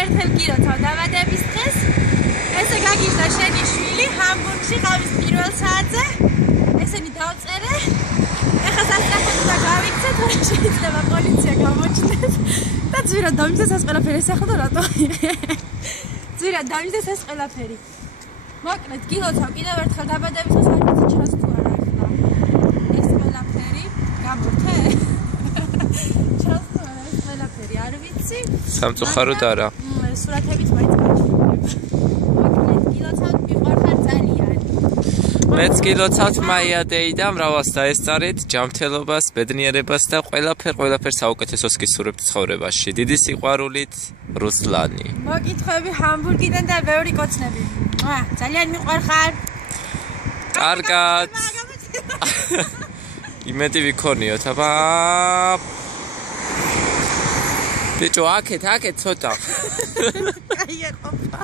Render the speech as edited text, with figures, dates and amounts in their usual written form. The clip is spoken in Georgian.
ერთხელ გიროცავ დაბადების დღეს. ესე გაგიჟდა შენი შვილი ჰამბურგში ყავის პირველ საათზე. ესენი დავწერე. ეხლა სასწრაფოდ უნდა გავიქცე, თუ შეიძლება პოლიცია გამოჩნდეს. და ძვირად დამიჯდეს ეს ყველაფერი. ეს ახლა რატო აიღე? ძვირად დამიჯდეს ეს ყველაფერი. მოკლედ გილოცავ კიდევ ერთხელ დაბადების დღეს არ ვიცი ჩანს თუ არა ახლა. ეს ყველაფერი გამორთე? ჩანს თუ არა ეს ყველაფერი არ ვიცი. სამწუხაროდ არა. სურათებით მაინც გაჩვენებ. მოკლედ გილოცავ მიყვარხარ ძალიან. მეც გილოცავთ მაია დეი და მრავალს დაესწარით ჯანმრთელობას, ბედნიერებას და ყველაფერს საუკეთესოს გისურვებთ ცხოვრებაში. დიდი სიყვარულით, რუსლანი. მოკითხვები ჰამბურგიდან და ბევრი კოცნები. ძალიან მიყვარხარ. კარგად. იმედი ვიქონიოთ, აბა. ბიჭო, აქეთ ცოტა. კაია ყოფა.